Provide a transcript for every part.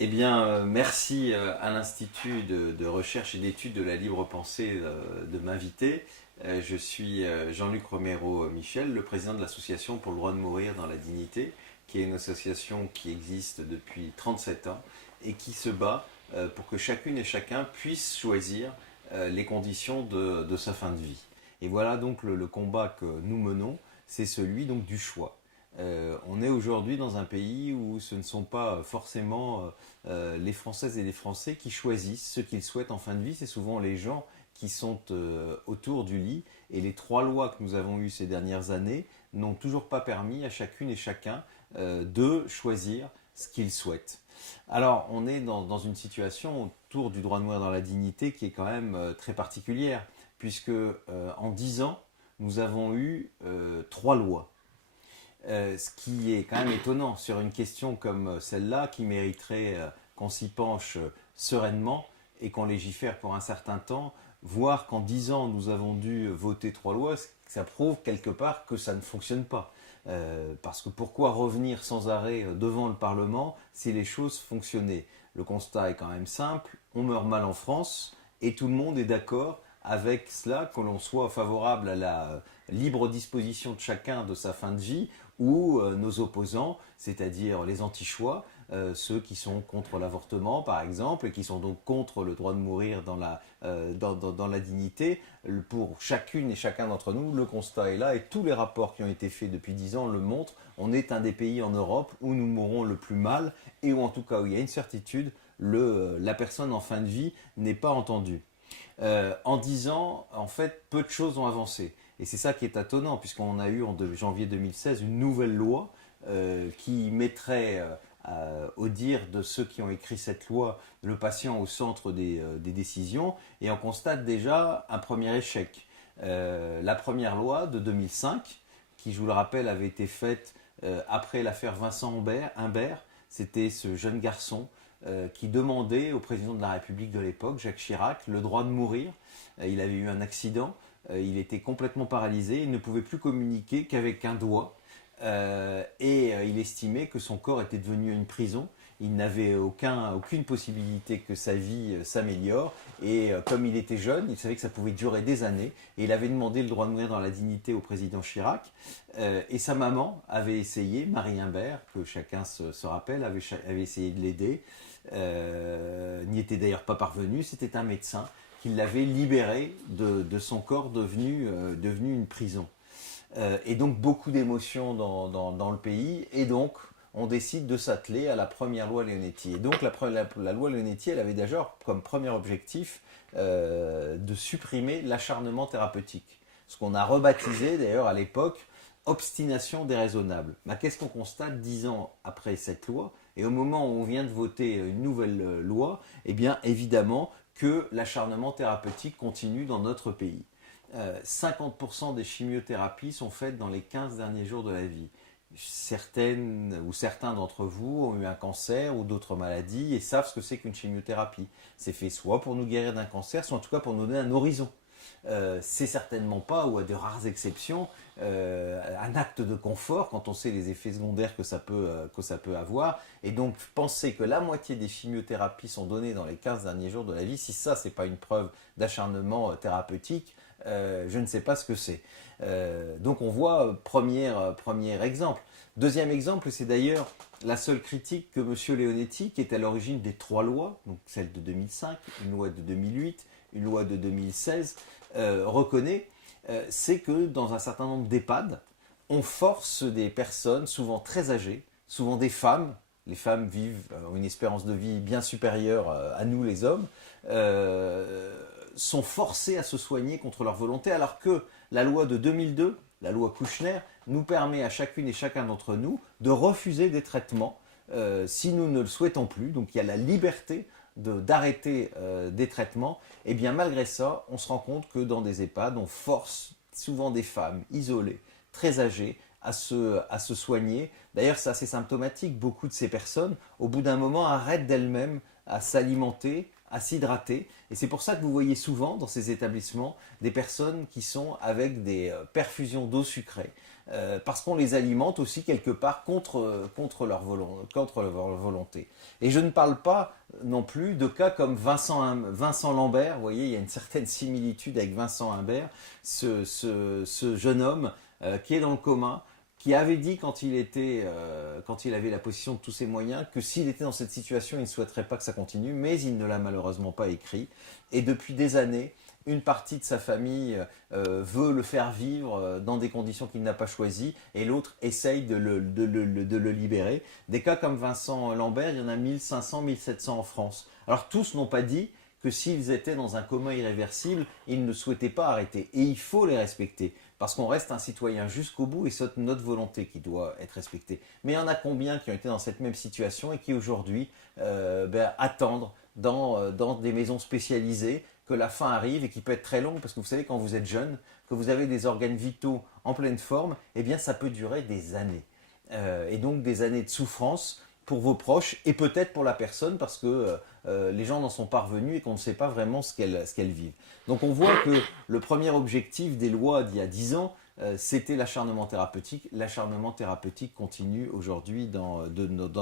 Eh bien, merci à l'Institut de recherche et d'études de la libre pensée de m'inviter. Je suis Jean-Luc Romero-Michel, le président de l'Association pour le droit de mourir dans la dignité, qui est une association qui existe depuis 37 ans et qui se bat pour que chacune et chacun puisse choisir les conditions de sa fin de vie. Et voilà donc le combat que nous menons, c'est celui donc du choix. On est aujourd'hui dans un pays où ce ne sont pas forcément les Françaises et les Français qui choisissent ce qu'ils souhaitent en fin de vie, c'est souvent les gens qui sont autour du lit. Et les trois lois que nous avons eues ces dernières années n'ont toujours pas permis à chacune et chacun de choisir ce qu'ils souhaitent. Alors, on est dans une situation autour du droit de mourir dans la dignité qui est quand même très particulière, puisque en 10 ans, nous avons eu trois lois. Ce qui est quand même étonnant sur une question comme celle-là, qui mériterait qu'on s'y penche sereinement et qu'on légifère pour un certain temps, voir qu'en 10 ans nous avons dû voter trois lois, ça prouve quelque part que ça ne fonctionne pas. Parce que pourquoi revenir sans arrêt devant le Parlement si les choses fonctionnaient? Le constat est quand même simple, on meurt mal en France et tout le monde est d'accord avec cela, que l'on soit favorable à la libre disposition de chacun de sa fin de vie ou nos opposants, c'est-à-dire les anti-choix, ceux qui sont contre l'avortement par exemple, et qui sont donc contre le droit de mourir dans la dignité. Pour chacune et chacun d'entre nous, le constat est là, et tous les rapports qui ont été faits depuis 10 ans le montrent. On est un des pays en Europe où nous mourrons le plus mal, et où en tout cas où il y a une certitude, la personne en fin de vie n'est pas entendue. En 10 ans, en fait, peu de choses ont avancé. Et c'est ça qui est étonnant, puisqu'on a eu en janvier 2016 une nouvelle loi qui mettrait, au dire de ceux qui ont écrit cette loi, le patient au centre des décisions. Et on constate déjà un premier échec. La première loi de 2005, qui, je vous le rappelle, avait été faite après l'affaire Vincent Imbert, c'était ce jeune garçon qui demandait au président de la République de l'époque, Jacques Chirac, le droit de mourir. Il avait eu un accident, il était complètement paralysé, il ne pouvait plus communiquer qu'avec un doigt. Il estimait que son corps était devenu une prison. Il n'avait aucune possibilité que sa vie s'améliore. Et comme il était jeune, il savait que ça pouvait durer des années. Et il avait demandé le droit de mourir dans la dignité au président Chirac. Et sa maman avait essayé, Marie Imbert, que chacun se rappelle, avait essayé de l'aider. N'y était d'ailleurs pas parvenu. C'était un médecin qui l'avait libéré de son corps devenu une prison. Et donc beaucoup d'émotions dans le pays, et donc on décide de s'atteler à la première loi Leonetti. Et donc la loi Leonetti, elle avait déjà comme premier objectif de supprimer l'acharnement thérapeutique. Ce qu'on a rebaptisé d'ailleurs à l'époque obstination déraisonnable. Bah, qu'est-ce qu'on constate 10 ans après cette loi? Et au moment où on vient de voter une nouvelle loi, eh bien évidemment que l'acharnement thérapeutique continue dans notre pays. 50% des chimiothérapies sont faites dans les 15 derniers jours de la vie. Certaines ou certains d'entre vous ont eu un cancer ou d'autres maladies et savent ce que c'est qu'une chimiothérapie. C'est fait soit pour nous guérir d'un cancer, soit en tout cas pour nous donner un horizon. C'est certainement pas, ou à de rares exceptions, un acte de confort quand on sait les effets secondaires que ça peut avoir. Et donc penser que la moitié des chimiothérapies sont données dans les 15 derniers jours de la vie, si ça c'est pas une preuve d'acharnement thérapeutique, je ne sais pas ce que c'est. Donc on voit premier exemple. Deuxième exemple, c'est d'ailleurs la seule critique que M. Leonetti, qui est à l'origine des trois lois, donc celle de 2005, une loi de 2008, une loi de 2016, reconnaît, c'est que dans un certain nombre d'EHPAD, on force des personnes, souvent très âgées, souvent des femmes, les femmes ont une espérance de vie bien supérieure à nous les hommes, sont forcées à se soigner contre leur volonté, alors que la loi de 2002, la loi Kouchner, nous permet à chacune et chacun d'entre nous de refuser des traitements si nous ne le souhaitons plus. Donc il y a la liberté d'arrêter des traitements. Et bien malgré ça, on se rend compte que dans des EHPAD, on force souvent des femmes isolées, très âgées, à se soigner. D'ailleurs, c'est assez symptomatique. Beaucoup de ces personnes, au bout d'un moment, arrêtent d'elles-mêmes à s'alimenter, à s'hydrater. Et c'est pour ça que vous voyez souvent dans ces établissements des personnes qui sont avec des perfusions d'eau sucrée. Parce qu'on les alimente aussi quelque part contre leur volonté. Et je ne parle pas non plus de cas comme Vincent Lambert. Vous voyez, il y a une certaine similitude avec Vincent Imbert, ce jeune homme qui est dans le coma, qui avait dit quand il avait la possession de tous ses moyens, que s'il était dans cette situation, il ne souhaiterait pas que ça continue, mais il ne l'a malheureusement pas écrit. Et depuis des années, une partie de sa famille veut le faire vivre dans des conditions qu'il n'a pas choisies, et l'autre essaye de le libérer. Des cas comme Vincent Lambert, il y en a 1500, 1700 en France. Alors tous n'ont pas dit que s'ils étaient dans un coma irréversible, ils ne souhaitaient pas arrêter. Et il faut les respecter, parce qu'on reste un citoyen jusqu'au bout et c'est notre volonté qui doit être respectée. Mais il y en a combien qui ont été dans cette même situation et qui aujourd'hui attendent dans des maisons spécialisées que la fin arrive et qui peut être très longue, parce que vous savez, quand vous êtes jeune, que vous avez des organes vitaux en pleine forme, eh bien ça peut durer des années. Et donc des années de souffrance pour vos proches et peut-être pour la personne, parce que les gens n'en sont pas revenus et qu'on ne sait pas vraiment ce qu'elles vivent. Donc on voit que le premier objectif des lois d'il y a 10 ans, c'était l'acharnement thérapeutique. L'acharnement thérapeutique continue aujourd'hui dans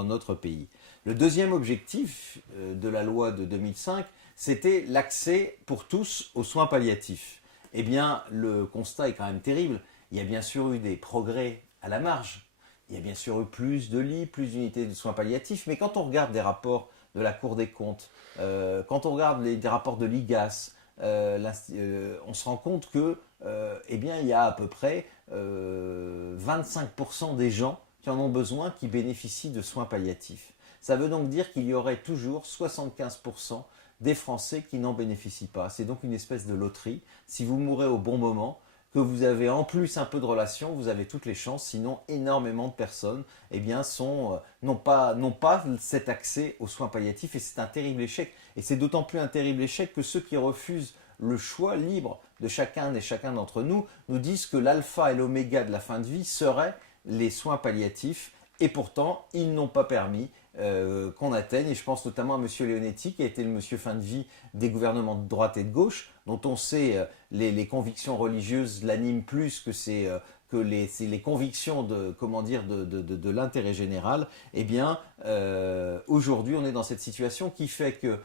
notre pays. Le deuxième objectif de la loi de 2005, c'était l'accès pour tous aux soins palliatifs. Eh bien, le constat est quand même terrible. Il y a bien sûr eu des progrès à la marge. Il y a bien sûr eu plus de lits, plus d'unités de soins palliatifs, mais quand on regarde des rapports de la Cour des comptes, quand on regarde des rapports de l'IGAS, on se rend compte que eh bien, il y a à peu près 25% des gens qui en ont besoin qui bénéficient de soins palliatifs. Ça veut donc dire qu'il y aurait toujours 75% des Français qui n'en bénéficient pas. C'est donc une espèce de loterie. Si vous mourrez au bon moment, que vous avez en plus un peu de relation, vous avez toutes les chances. Sinon, énormément de personnes eh bien, n'ont pas cet accès aux soins palliatifs et c'est un terrible échec. Et c'est d'autant plus un terrible échec que ceux qui refusent le choix libre de chacun et chacun d'entre nous nous disent que l'alpha et l'oméga de la fin de vie seraient les soins palliatifs. Et pourtant, ils n'ont pas permis qu'on atteigne. Et je pense notamment à M. Leonetti, qui a été le monsieur fin de vie des gouvernements de droite et de gauche, dont on sait les convictions religieuses l'animent plus que les convictions de l'intérêt général. Eh bien, aujourd'hui, on est dans cette situation qui fait qu'il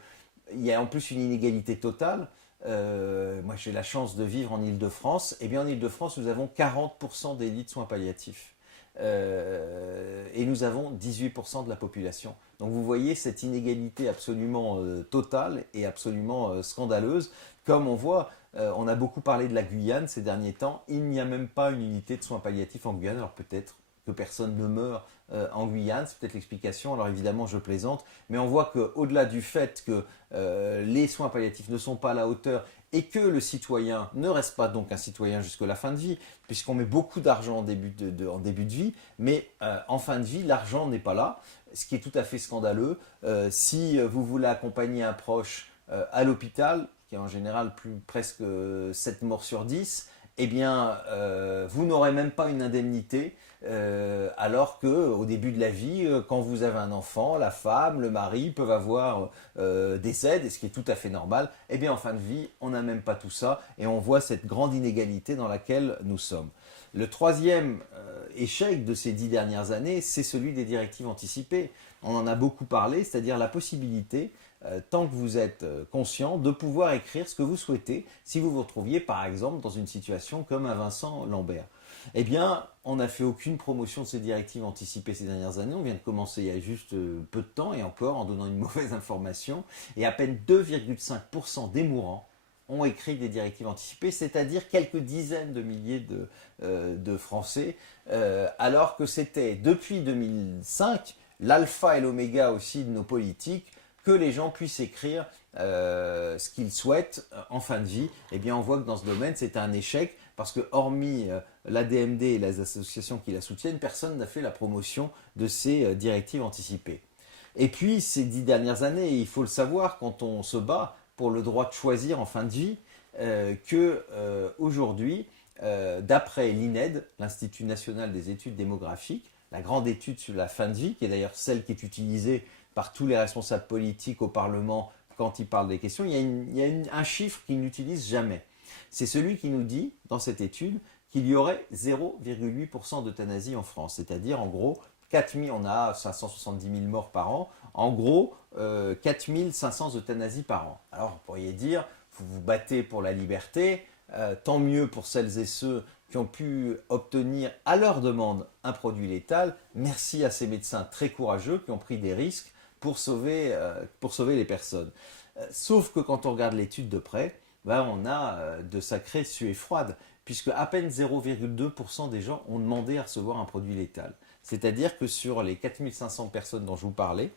y a en plus une inégalité totale. Moi, j'ai la chance de vivre en Île-de-France. Eh bien, en Île-de-France, nous avons 40% des lits de soins palliatifs. Et nous avons 18% de la population. Donc vous voyez cette inégalité absolument totale et absolument scandaleuse. Comme on voit, on a beaucoup parlé de la Guyane ces derniers temps. Il n'y a même pas une unité de soins palliatifs en Guyane. Alors peut-être que personne ne meurt en Guyane, c'est peut-être l'explication. Alors évidemment, je plaisante, mais on voit qu'au-delà du fait que les soins palliatifs ne sont pas à la hauteur et que le citoyen ne reste pas donc un citoyen jusqu'à la fin de vie, puisqu'on met beaucoup d'argent en début de vie, mais en fin de vie, l'argent n'est pas là, ce qui est tout à fait scandaleux. Si vous voulez accompagner un proche à l'hôpital, qui est en général presque 7 morts sur 10, eh bien, vous n'aurez même pas une indemnité, alors qu'au début de la vie, quand vous avez un enfant, la femme, le mari peuvent avoir des aides, ce qui est tout à fait normal. Eh bien, en fin de vie, on n'a même pas tout ça, et on voit cette grande inégalité dans laquelle nous sommes. Le troisième échec de ces 10 dernières années, c'est celui des directives anticipées. On en a beaucoup parlé, c'est-à-dire la possibilité, tant que vous êtes conscient, de pouvoir écrire ce que vous souhaitez si vous vous retrouviez par exemple dans une situation comme un Vincent Lambert. Eh bien, on n'a fait aucune promotion de ces directives anticipées ces dernières années. On vient de commencer il y a juste peu de temps et encore en donnant une mauvaise information. Et à peine 2,5% des mourants ont écrit des directives anticipées, c'est-à-dire quelques dizaines de milliers de Français, alors que c'était depuis 2005 l'alpha et l'oméga aussi de nos politiques, que les gens puissent écrire ce qu'ils souhaitent en fin de vie. Eh bien, on voit que dans ce domaine, c'est un échec, parce que hormis l'ADMD et les associations qui la soutiennent, personne n'a fait la promotion de ces directives anticipées. Et puis, ces 10 dernières années, il faut le savoir, quand on se bat pour le droit de choisir en fin de vie, qu'aujourd'hui, d'après l'INED, l'Institut national des études démographiques, la grande étude sur la fin de vie, qui est d'ailleurs celle qui est utilisée par tous les responsables politiques au Parlement quand il parle des questions, il y a un chiffre qu'il n'utilise jamais. C'est celui qui nous dit, dans cette étude, qu'il y aurait 0,8% d'euthanasie en France. C'est-à-dire, en gros, 4000, on a 570 000 morts par an, en gros, 4500 euthanasies par an. Alors, vous pourriez dire, vous vous battez pour la liberté, tant mieux pour celles et ceux qui ont pu obtenir à leur demande un produit létal. Merci à ces médecins très courageux qui ont pris des risques pour sauver les personnes. Sauf que quand on regarde l'étude de près, ben on a de sacrées suées froides, puisque à peine 0,2% des gens ont demandé à recevoir un produit létal. C'est-à-dire que sur les 4500 personnes dont je vous parlais,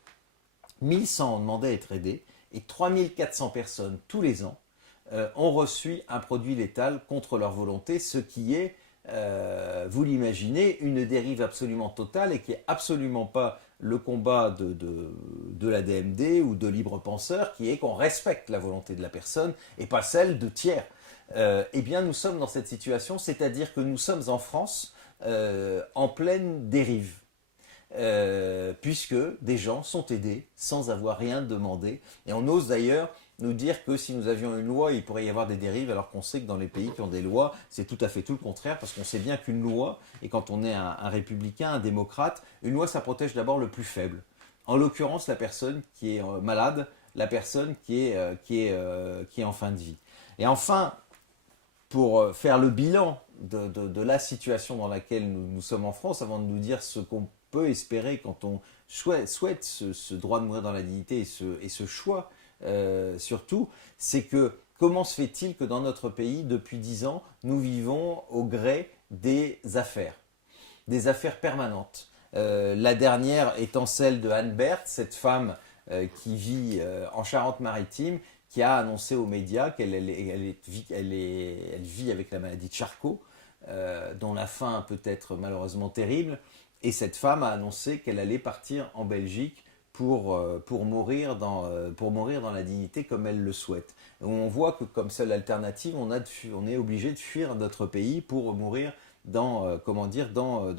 1100 ont demandé à être aidés et 3400 personnes tous les ans ont reçu un produit létal contre leur volonté, ce qui est, vous l'imaginez, une dérive absolument totale et qui n'est absolument pas le combat de la DMD ou de libre penseurs, qui est qu'on respecte la volonté de la personne et pas celle de tiers. Eh bien, nous sommes dans cette situation, c'est-à-dire que nous sommes en France en pleine dérive. Puisque des gens sont aidés sans avoir rien demandé. Et on ose d'ailleurs nous dire que si nous avions une loi, il pourrait y avoir des dérives, alors qu'on sait que dans les pays qui ont des lois, c'est tout à fait tout le contraire, parce qu'on sait bien qu'une loi, et quand on est un républicain, un démocrate, une loi, ça protège d'abord le plus faible. En l'occurrence, la personne qui est malade, la personne qui est en fin de vie. Et enfin, pour faire le bilan de la situation dans laquelle nous sommes en France, avant de nous dire ce qu'on peut espérer quand on souhaite ce droit de mourir dans la dignité et ce choix, surtout, c'est que comment se fait-il que dans notre pays, depuis 10 ans, nous vivons au gré des affaires permanentes. La dernière étant celle de Anne Berthe, cette femme qui vit en Charente-Maritime, qui a annoncé aux médias qu'elle vit avec la maladie de Charcot, dont la fin peut être malheureusement terrible. Et cette femme a annoncé qu'elle allait partir en Belgique pour mourir dans la dignité comme elle le souhaite. Et on voit que comme seule alternative, on est obligé de fuir notre pays pour mourir dans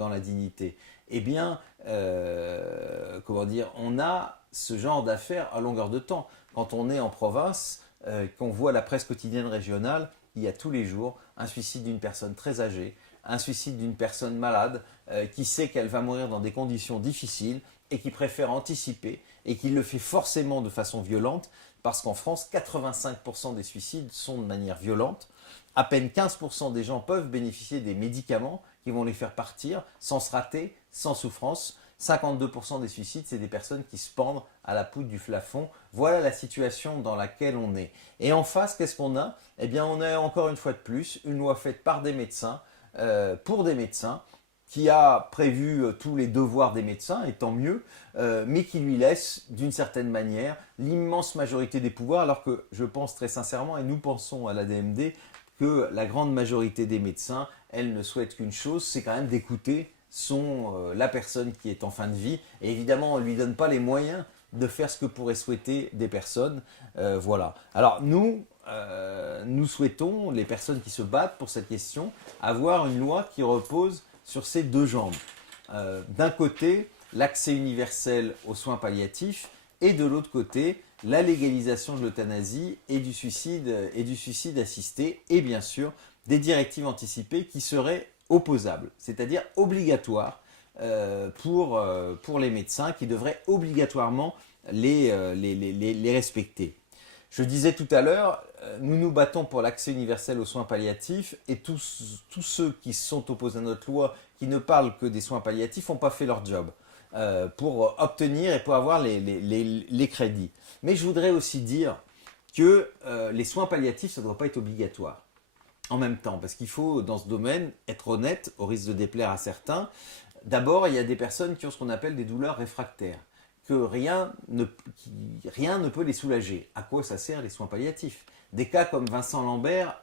la dignité. Eh bien, on a ce genre d'affaires à longueur de temps. Quand on est en province, qu'on voit la presse quotidienne régionale, il y a tous les jours un suicide d'une personne très âgée, un suicide d'une personne malade qui sait qu'elle va mourir dans des conditions difficiles et qui préfère anticiper et qui le fait forcément de façon violente parce qu'en France, 85% des suicides sont de manière violente. À peine 15% des gens peuvent bénéficier des médicaments qui vont les faire partir sans se rater, sans souffrance. 52% des suicides, c'est des personnes qui se pendent à la poutre du plafond. Voilà la situation dans laquelle on est. Et en face, qu'est-ce qu'on a? Eh bien, on a encore une fois de plus une loi faite par des médecins, pour des médecins, qui a prévu tous les devoirs des médecins, et tant mieux, mais qui lui laisse d'une certaine manière l'immense majorité des pouvoirs, alors que je pense très sincèrement, et nous pensons à la DMD, que la grande majorité des médecins, elle ne souhaite qu'une chose, c'est quand même d'écouter la personne qui est en fin de vie. Et évidemment, on ne lui donne pas les moyens de faire ce que pourraient souhaiter des personnes. Voilà. Alors nous souhaitons, les personnes qui se battent pour cette question, avoir une loi qui repose sur ces deux jambes. D'un côté, l'accès universel aux soins palliatifs et de l'autre côté, la légalisation de l'euthanasie et du suicide assisté et bien sûr des directives anticipées qui seraient opposables, c'est-à-dire obligatoires pour les médecins qui devraient obligatoirement les respecter. Je disais tout à l'heure, nous nous battons pour l'accès universel aux soins palliatifs et tous ceux qui sont opposés à notre loi, qui ne parlent que des soins palliatifs, n'ont pas fait leur job pour obtenir et pour avoir les crédits. Mais je voudrais aussi dire que les soins palliatifs, ça ne doit pas être obligatoire. En même temps, parce qu'il faut, dans ce domaine, être honnête, au risque de déplaire à certains. D'abord, il y a des personnes qui ont ce qu'on appelle des douleurs réfractaires, que rien ne peut les soulager. À quoi ça sert les soins palliatifs? Des cas comme Vincent Lambert,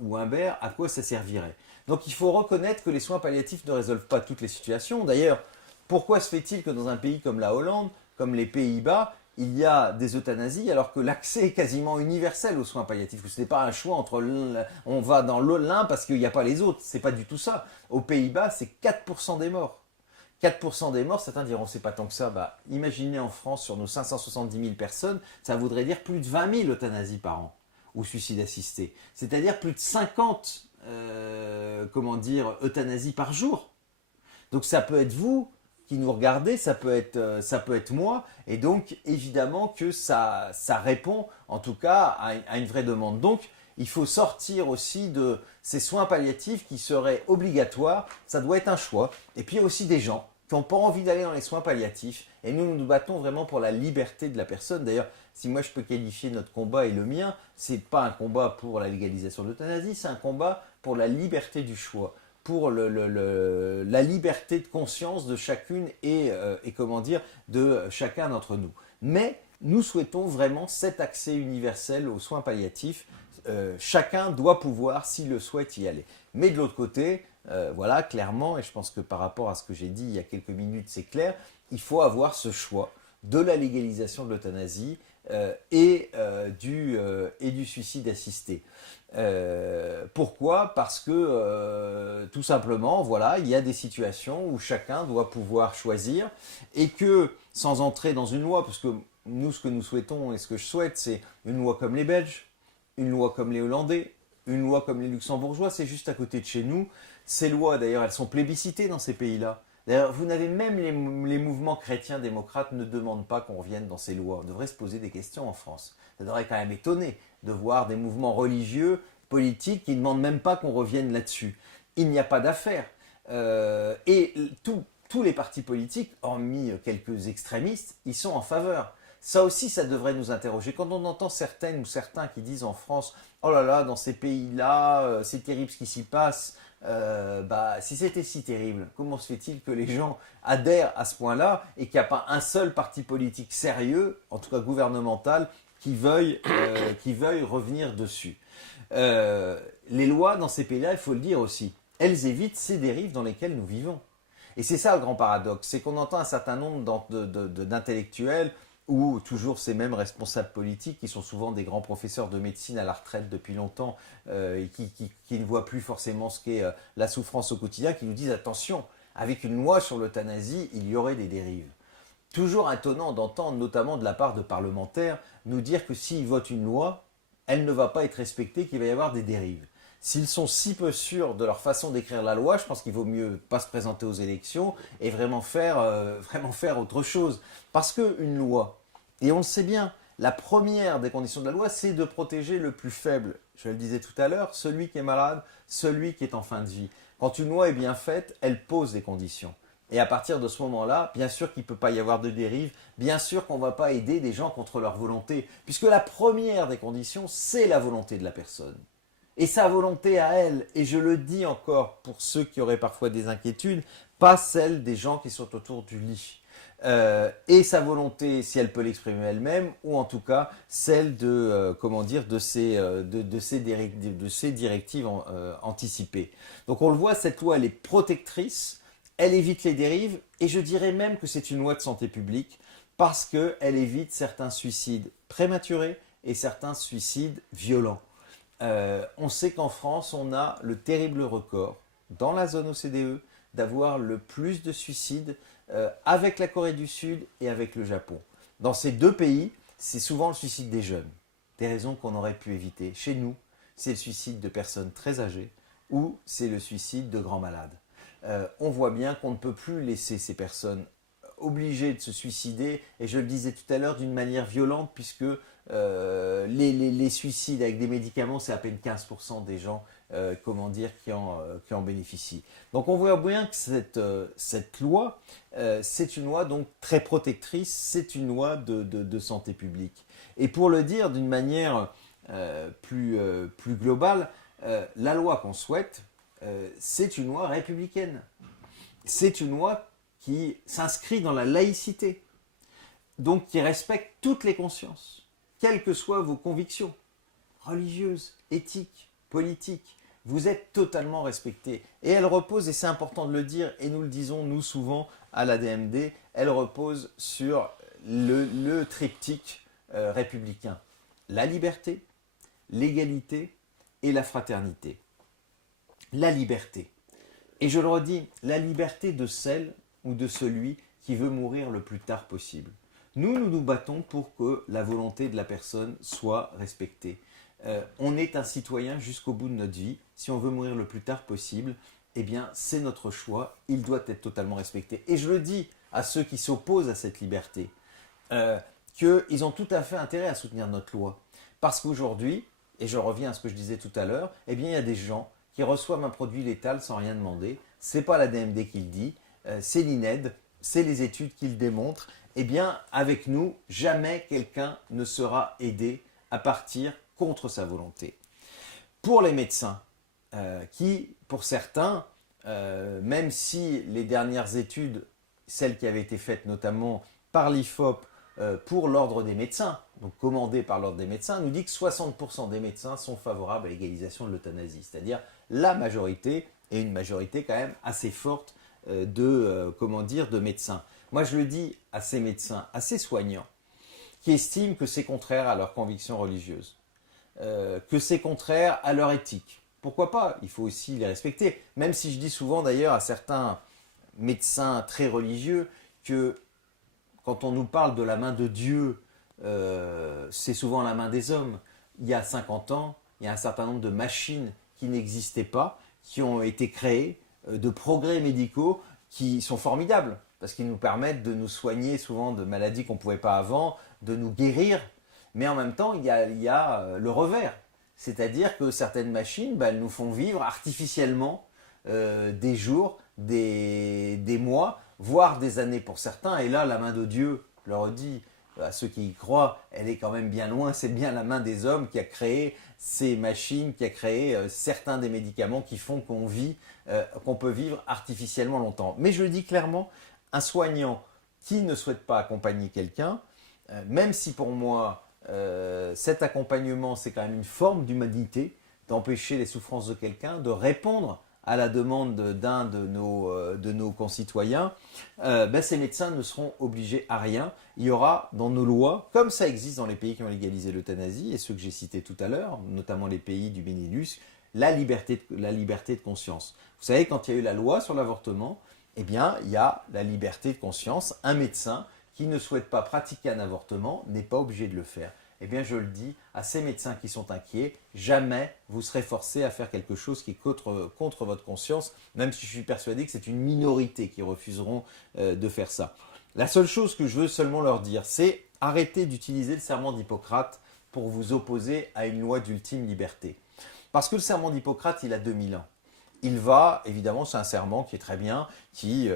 ou Humbert, à quoi ça servirait? Donc il faut reconnaître que les soins palliatifs ne résolvent pas toutes les situations. D'ailleurs, pourquoi se fait-il que dans un pays comme la Hollande, comme les Pays-Bas, il y a des euthanasies alors que l'accès est quasiment universel aux soins palliatifs? Ce n'est pas un choix entre on va dans l'un parce qu'il n'y a pas les autres. Ce n'est pas du tout ça. Aux Pays-Bas, c'est 4% des morts. 4% des morts, certains diront c'est pas tant que ça. Bah, imaginez en France, sur nos 570 000 personnes, ça voudrait dire plus de 20 000 euthanasies par an ou suicides assistés. C'est-à-dire plus de 50 euthanasies par jour. Donc ça peut être vous qui nous regardez, ça peut être moi, et donc évidemment que ça répond en tout cas à une vraie demande. Donc il faut sortir aussi de ces soins palliatifs qui seraient obligatoires, ça doit être un choix. Et puis il y a aussi des gens qui n'ont pas envie d'aller dans les soins palliatifs, et nous nous battons vraiment pour la liberté de la personne. D'ailleurs, si moi je peux qualifier notre combat et le mien, c'est pas un combat pour la légalisation de l'euthanasie, c'est un combat pour la liberté du choix, pour la liberté de conscience de chacune et de chacun d'entre nous. Mais nous souhaitons vraiment cet accès universel aux soins palliatifs. Chacun doit pouvoir, s'il le souhaite, y aller. Mais de l'autre côté, voilà, clairement, et je pense que par rapport à ce que j'ai dit il y a quelques minutes, c'est clair, il faut avoir ce choix de la légalisation de l'euthanasie et du suicide assisté. Pourquoi? Parce que tout simplement, voilà, il y a des situations où chacun doit pouvoir choisir et que, sans entrer dans une loi, parce que nous, ce que nous souhaitons et ce que je souhaite, c'est une loi comme les Belges, une loi comme les Hollandais, une loi comme les Luxembourgeois, c'est juste à côté de chez nous. Ces lois, d'ailleurs, elles sont plébiscitées dans ces pays-là. D'ailleurs, vous n'avez même les mouvements chrétiens démocrates ne demandent pas qu'on revienne dans ces lois. On devrait se poser des questions en France. Ça devrait quand même étonner de voir des mouvements religieux, politiques, qui ne demandent même pas qu'on revienne là-dessus. Il n'y a pas d'affaire. Et tous les partis politiques, hormis quelques extrémistes, ils sont en faveur. Ça aussi, ça devrait nous interroger. Quand on entend certaines ou certains qui disent en France « Oh là là, dans ces pays-là, c'est terrible ce qui s'y passe », si c'était si terrible, comment se fait-il que les gens adhèrent à ce point-là et qu'il n'y a pas un seul parti politique sérieux, en tout cas gouvernemental, qui veuille revenir dessus? Les lois dans ces pays-là, il faut le dire aussi, elles évitent ces dérives dans lesquelles nous vivons. Et c'est ça le grand paradoxe, c'est qu'on entend un certain nombre d'intellectuels ou toujours ces mêmes responsables politiques qui sont souvent des grands professeurs de médecine à la retraite depuis longtemps et qui ne voient plus forcément ce qu'est la souffrance au quotidien, qui nous disent attention, avec une loi sur l'euthanasie, il y aurait des dérives. Toujours étonnant d'entendre, notamment de la part de parlementaires, nous dire que s'ils votent une loi, elle ne va pas être respectée, qu'il va y avoir des dérives. S'ils sont si peu sûrs de leur façon d'écrire la loi, je pense qu'il vaut mieux pas se présenter aux élections et vraiment faire autre chose. Parce qu'une loi, et on le sait bien, la première des conditions de la loi, c'est de protéger le plus faible. Je le disais tout à l'heure, celui qui est malade, celui qui est en fin de vie. Quand une loi est bien faite, elle pose des conditions. Et à partir de ce moment-là, bien sûr qu'il ne peut pas y avoir de dérive, bien sûr qu'on ne va pas aider des gens contre leur volonté, puisque la première des conditions, c'est la volonté de la personne. Et sa volonté à elle, et je le dis encore pour ceux qui auraient parfois des inquiétudes, pas celle des gens qui sont autour du lit. Et sa volonté, si elle peut l'exprimer elle-même, ou en tout cas celle de ces directives anticipées. Donc on le voit, cette loi elle est protectrice, elle évite les dérives, et je dirais même que c'est une loi de santé publique parce qu'elle évite certains suicides prématurés et certains suicides violents. On sait qu'en France, on a le terrible record, dans la zone OCDE, d'avoir le plus de suicides avec la Corée du Sud et avec le Japon. Dans ces deux pays, c'est souvent le suicide des jeunes, des raisons qu'on aurait pu éviter. Chez nous, c'est le suicide de personnes très âgées ou c'est le suicide de grands malades. On voit bien qu'on ne peut plus laisser ces personnes obligées de se suicider, et je le disais tout à l'heure, d'une manière violente, puisque les suicides avec des médicaments, c'est à peine 15% des gens qui en bénéficient. Donc on voit bien que cette loi, c'est une loi donc très protectrice, c'est une loi de santé publique. Et pour le dire d'une manière plus globale, la loi qu'on souhaite, c'est une loi républicaine. C'est une loi qui s'inscrit dans la laïcité, donc qui respecte toutes les consciences, quelles que soient vos convictions, religieuses, éthiques, politiques, vous êtes totalement respectés. Et elle repose, et c'est important de le dire, et nous le disons nous souvent à l'ADMD, elle repose sur le triptyque républicain. La liberté, l'égalité et la fraternité. La liberté. Et je le redis, la liberté de celle ou de celui qui veut mourir le plus tard possible. Nous nous battons pour que la volonté de la personne soit respectée. On est un citoyen jusqu'au bout de notre vie. Si on veut mourir le plus tard possible, eh bien, c'est notre choix. Il doit être totalement respecté. Et je le dis à ceux qui s'opposent à cette liberté, qu'ils ont tout à fait intérêt à soutenir notre loi. Parce qu'aujourd'hui, et je reviens à ce que je disais tout à l'heure, eh bien, il y a des gens qui reçoivent un produit létal sans rien demander. Ce n'est pas la DMD qui le dit, c'est l'INED, c'est les études qui le démontrent. Eh bien, avec nous, jamais quelqu'un ne sera aidé à partir contre sa volonté. Pour les médecins, qui, pour certains, même si les dernières études, celles qui avaient été faites notamment par l'IFOP pour l'ordre des médecins, donc commandées par l'ordre des médecins, nous dit que 60% des médecins sont favorables à l'égalisation de l'euthanasie, c'est-à-dire la majorité, et une majorité quand même assez forte de médecins. Moi, je le dis à ces médecins, à ces soignants, qui estiment que c'est contraire à leurs convictions religieuses, que c'est contraire à leur éthique. Pourquoi pas? Il faut aussi les respecter. Même si je dis souvent d'ailleurs à certains médecins très religieux que quand on nous parle de la main de Dieu, c'est souvent la main des hommes. Il y a 50 ans, il y a un certain nombre de machines qui n'existaient pas, qui ont été créées, de progrès médicaux qui sont formidables, parce qu'ils nous permettent de nous soigner souvent de maladies qu'on ne pouvait pas avant, de nous guérir. Mais en même temps, il y a le revers. C'est-à-dire que certaines machines, elles nous font vivre artificiellement des jours, des mois, voire des années pour certains. Et là, la main de Dieu, je leur dis à ceux qui y croient, elle est quand même bien loin. C'est bien la main des hommes qui a créé ces machines, qui a créé certains des médicaments qui font qu'on peut vivre artificiellement longtemps. Mais je le dis clairement, un soignant qui ne souhaite pas accompagner quelqu'un, même si pour moi, cet accompagnement, c'est quand même une forme d'humanité, d'empêcher les souffrances de quelqu'un, de répondre à la demande d'un de nos concitoyens, ces médecins ne seront obligés à rien. Il y aura dans nos lois, comme ça existe dans les pays qui ont légalisé l'euthanasie, et ceux que j'ai cités tout à l'heure, notamment les pays du Benelux, la liberté de conscience. Vous savez, quand il y a eu la loi sur l'avortement, eh bien, il y a la liberté de conscience. Un médecin qui ne souhaite pas pratiquer un avortement n'est pas obligé de le faire. Eh bien, je le dis à ces médecins qui sont inquiets, jamais vous serez forcés à faire quelque chose qui est contre votre conscience, même si je suis persuadé que c'est une minorité qui refuseront de faire ça. La seule chose que je veux seulement leur dire, c'est arrêtez d'utiliser le serment d'Hippocrate pour vous opposer à une loi d'ultime liberté. Parce que le serment d'Hippocrate, il a 2000 ans. Il va, évidemment, c'est un serment qui est très bien, qui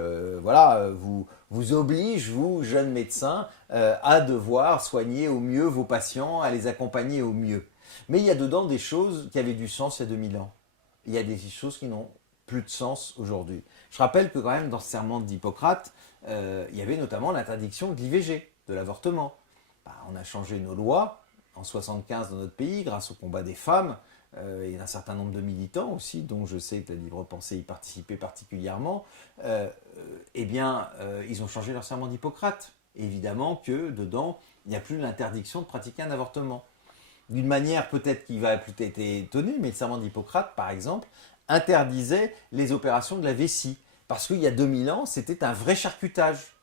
vous oblige, vous, jeunes médecins, à devoir soigner au mieux vos patients, à les accompagner au mieux. Mais il y a dedans des choses qui avaient du sens il y a 2000 ans. Il y a des choses qui n'ont plus de sens aujourd'hui. Je rappelle que quand même, dans ce serment d'Hippocrate, il y avait notamment l'interdiction de l'IVG, de l'avortement. On a changé nos lois en 1975 dans notre pays, grâce au combat des femmes, et d'un certain nombre de militants aussi, dont je sais que la Libre Pensée y participait particulièrement, ils ont changé leur serment d'Hippocrate. Évidemment que dedans, il n'y a plus l'interdiction de pratiquer un avortement. D'une manière peut-être qui va peut-être être étonnée, mais le serment d'Hippocrate, par exemple, interdisait les opérations de la vessie. Parce qu'il y a 2000 ans, c'était un vrai charcutage.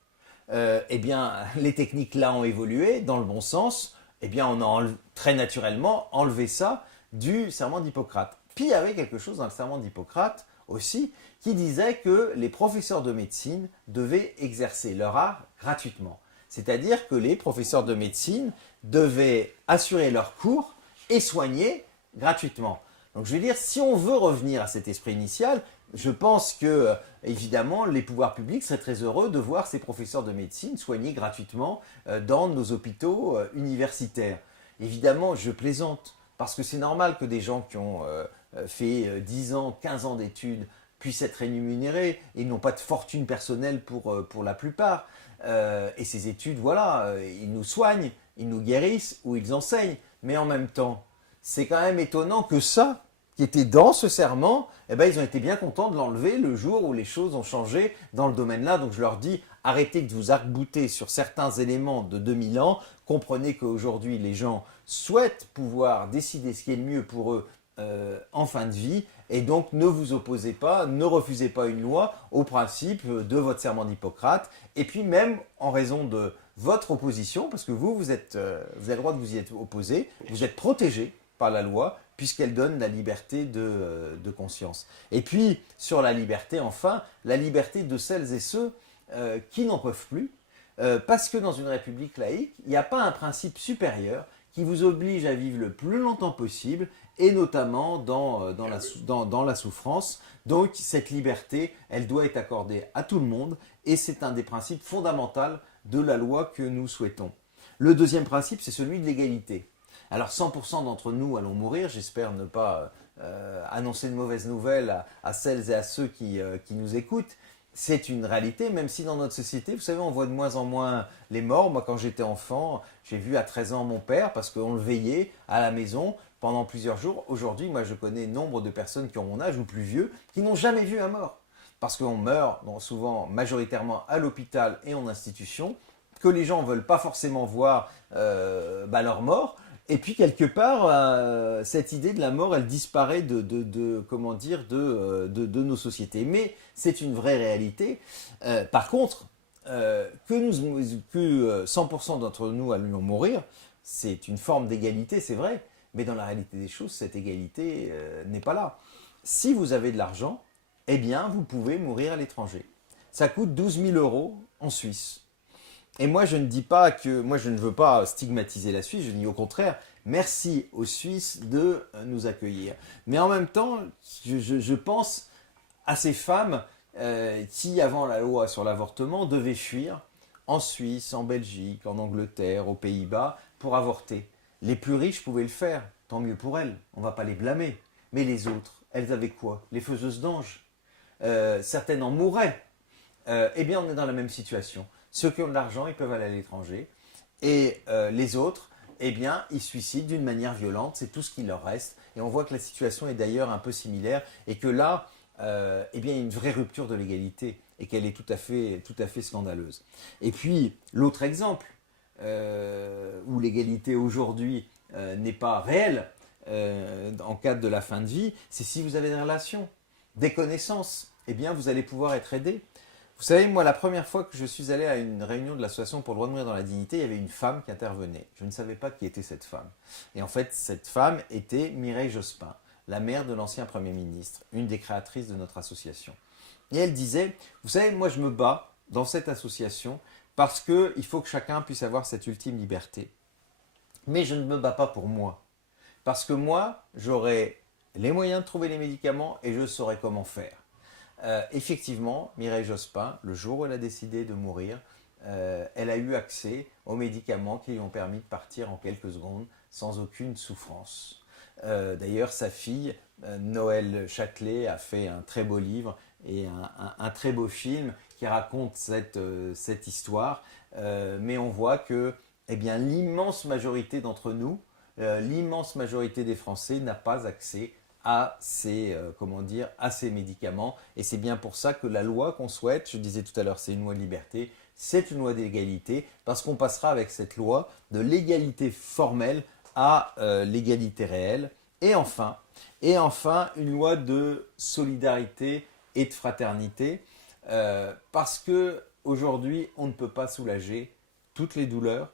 Les techniques là ont évolué dans le bon sens. On a très naturellement enlevé ça du serment d'Hippocrate. Puis il y avait quelque chose dans le serment d'Hippocrate aussi qui disait que les professeurs de médecine devaient exercer leur art gratuitement. C'est-à-dire que les professeurs de médecine devaient assurer leurs cours et soigner gratuitement. Donc je veux dire, si on veut revenir à cet esprit initial, je pense que, évidemment, les pouvoirs publics seraient très heureux de voir ces professeurs de médecine soigner gratuitement dans nos hôpitaux universitaires. Évidemment, je plaisante. Parce que c'est normal que des gens qui ont fait 10 ans, 15 ans d'études puissent être rémunérés. Ils n'ont pas de fortune personnelle pour la plupart. Et ces études, ils nous soignent, ils nous guérissent ou ils enseignent. Mais en même temps, c'est quand même étonnant que ça, qui était dans ce serment, ils ont été bien contents de l'enlever le jour où les choses ont changé dans le domaine-là. Donc je leur dis, arrêtez de vous arc-bouter sur certains éléments de 2000 ans. Comprenez qu'aujourd'hui, les gens souhaitent pouvoir décider ce qui est le mieux pour eux en fin de vie. Et donc, ne vous opposez pas, ne refusez pas une loi au principe de votre serment d'Hippocrate. Et puis même en raison de votre opposition, parce que vous avez le droit de vous y être opposé, vous êtes protégé par la loi, puisqu'elle donne la liberté de conscience. Et puis, sur la liberté, enfin, la liberté de celles et ceux qui n'en peuvent plus, parce que dans une république laïque, il n'y a pas un principe supérieur qui vous oblige à vivre le plus longtemps possible, et notamment dans la souffrance. Donc cette liberté, elle doit être accordée à tout le monde, et c'est un des principes fondamentaux de la loi que nous souhaitons. Le deuxième principe, c'est celui de l'égalité. Alors 100% d'entre nous allons mourir, j'espère ne pas annoncer de mauvaises nouvelles à celles et à ceux qui nous écoutent. C'est une réalité, même si dans notre société, vous savez, on voit de moins en moins les morts. Moi, quand j'étais enfant, j'ai vu à 13 ans mon père, parce qu'on le veillait à la maison pendant plusieurs jours. Aujourd'hui, moi, je connais nombre de personnes qui ont mon âge ou plus vieux, qui n'ont jamais vu un mort. Parce qu'on meurt souvent, majoritairement, à l'hôpital et en institution, que les gens ne veulent pas forcément voir leur mort. Et puis quelque part, cette idée de la mort, elle disparaît comment dire, de nos sociétés. Mais c'est une vraie réalité. Par contre, que 100% d'entre nous allions mourir, c'est une forme d'égalité, c'est vrai. Mais dans la réalité des choses, cette égalité n'est pas là. Si vous avez de l'argent, eh bien, vous pouvez mourir à l'étranger. Ça coûte 12 000 euros en Suisse. Et moi, je ne dis pas que, moi, je ne veux pas stigmatiser la Suisse, je dis au contraire, merci aux Suisses de nous accueillir. Mais en même temps, je pense à ces femmes qui, avant la loi sur l'avortement, devaient fuir en Suisse, en Belgique, en Angleterre, aux Pays-Bas, pour avorter. Les plus riches pouvaient le faire, tant mieux pour elles, on ne va pas les blâmer. Mais les autres, elles avaient quoi? Les faiseuses d'anges. Certaines en mouraient. Eh bien, on est dans la même situation. Ceux qui ont de l'argent, ils peuvent aller à l'étranger. Et les autres, eh bien, ils se suicident d'une manière violente. C'est tout ce qui leur reste. Et on voit que la situation est d'ailleurs un peu similaire. Et que là, eh bien, il y a une vraie rupture de l'égalité. Et qu'elle est tout à fait scandaleuse. Et puis, l'autre exemple, où l'égalité aujourd'hui n'est pas réelle, en cas de la fin de vie, c'est si vous avez des relations, des connaissances, eh bien, vous allez pouvoir être aidé. Vous savez, moi, la première fois que je suis allé à une réunion de l'association pour le droit de mourir dans la dignité, il y avait une femme qui intervenait. Je ne savais pas qui était cette femme. Et en fait, cette femme était Mireille Jospin, la mère de l'ancien Premier ministre, une des créatrices de notre association. Et elle disait, vous savez, moi, je me bats dans cette association parce qu'il faut que chacun puisse avoir cette ultime liberté. Mais je ne me bats pas pour moi. Parce que moi, j'aurai les moyens de trouver les médicaments et je saurai comment faire. Effectivement, Mireille Jospin, le jour où elle a décidé de mourir, elle a eu accès aux médicaments qui lui ont permis de partir en quelques secondes sans aucune souffrance. D'ailleurs, sa fille, Noël Châtelet, a fait un très beau livre et un très beau film qui raconte cette histoire. Mais on voit que eh bien, l'immense majorité d'entre nous, l'immense majorité des Français n'a pas accès à ces médicaments. Et c'est bien pour ça que la loi qu'on souhaite, je disais tout à l'heure, c'est une loi de liberté, c'est une loi d'égalité, parce qu'on passera avec cette loi de l'égalité formelle à l'égalité réelle. Et enfin, une loi de solidarité et de fraternité, parce que aujourd'hui, on ne peut pas soulager toutes les douleurs,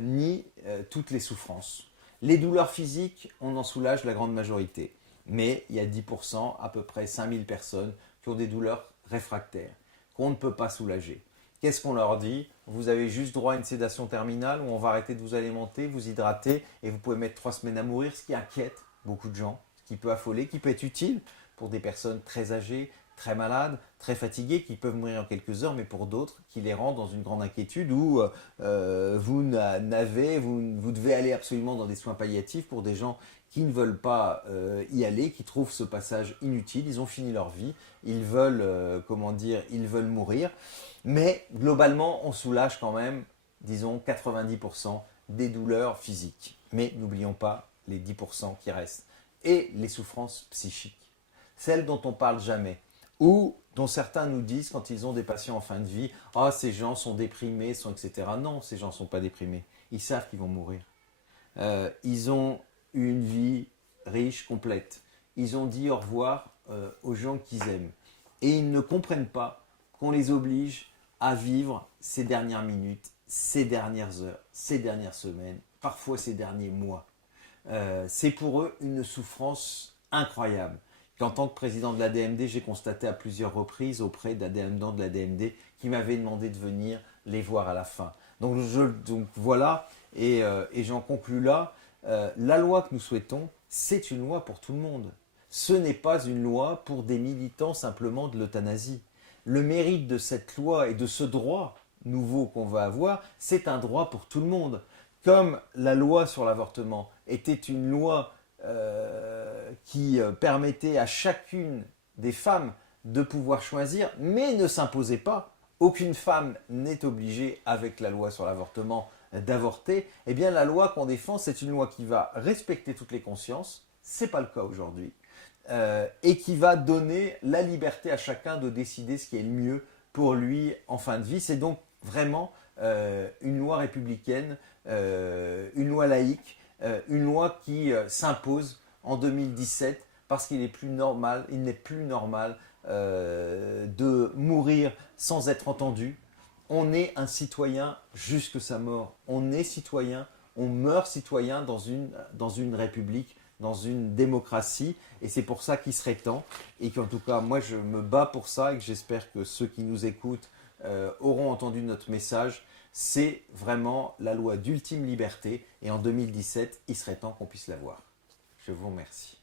ni toutes les souffrances. Les douleurs physiques, on en soulage la grande majorité. Mais il y a 10%, à peu près 5000 personnes, qui ont des douleurs réfractaires, qu'on ne peut pas soulager. Qu'est-ce qu'on leur dit? Vous avez juste droit à une sédation terminale où on va arrêter de vous alimenter, vous hydrater, et vous pouvez mettre 3 semaines à mourir, ce qui inquiète beaucoup de gens, ce qui peut affoler, qui peut être utile pour des personnes très âgées, très malades, très fatiguées, qui peuvent mourir en quelques heures, mais pour d'autres, qui les rend dans une grande inquiétude où vous devez aller absolument dans des soins palliatifs pour des gens qui ne veulent pas y aller, qui trouvent ce passage inutile, ils ont fini leur vie, ils veulent mourir. Mais globalement, on soulage quand même, disons, 90% des douleurs physiques. Mais n'oublions pas les 10% qui restent. Et les souffrances psychiques, celles dont on ne parle jamais, ou dont certains nous disent quand ils ont des patients en fin de vie, « Ah, ces gens sont déprimés, etc. » Non, ces gens ne sont pas déprimés. Ils savent qu'ils vont mourir. Ils ont une vie riche, complète. ils ont dit au revoir aux gens qu'ils aiment. Et ils ne comprennent pas qu'on les oblige à vivre ces dernières minutes, ces dernières heures, ces dernières semaines, parfois ces derniers mois. C'est pour eux une souffrance incroyable. Qu'en tant que président de la DMD, j'ai constaté à plusieurs reprises auprès d'un demandant de la DMD qui m'avait demandé de venir les voir à la fin. Donc voilà, et j'en conclus là. La loi que nous souhaitons, c'est une loi pour tout le monde. Ce n'est pas une loi pour des militants simplement de l'euthanasie. Le mérite de cette loi et de ce droit nouveau qu'on va avoir, c'est un droit pour tout le monde. Comme la loi sur l'avortement était une loi qui permettait à chacune des femmes de pouvoir choisir, mais ne s'imposait pas. Aucune femme n'est obligée, avec la loi sur l'avortement, d'avorter. Eh bien, la loi qu'on défend, c'est une loi qui va respecter toutes les consciences. Ce n'est pas le cas aujourd'hui. Et qui va donner la liberté à chacun de décider ce qui est le mieux pour lui en fin de vie. C'est donc vraiment une loi républicaine, une loi laïque, une loi qui s'impose en 2017 parce qu'il n'est plus normal, de mourir sans être entendu. On est un citoyen jusque sa mort. On est citoyen, on meurt citoyen dans une république, dans une démocratie. Et c'est pour ça qu'il serait temps. Et qu'en tout cas, moi, je me bats pour ça et que j'espère que ceux qui nous écoutent auront entendu notre message. C'est vraiment la loi d'ultime liberté. Et en 2017, il serait temps qu'on puisse l'avoir. Je vous remercie.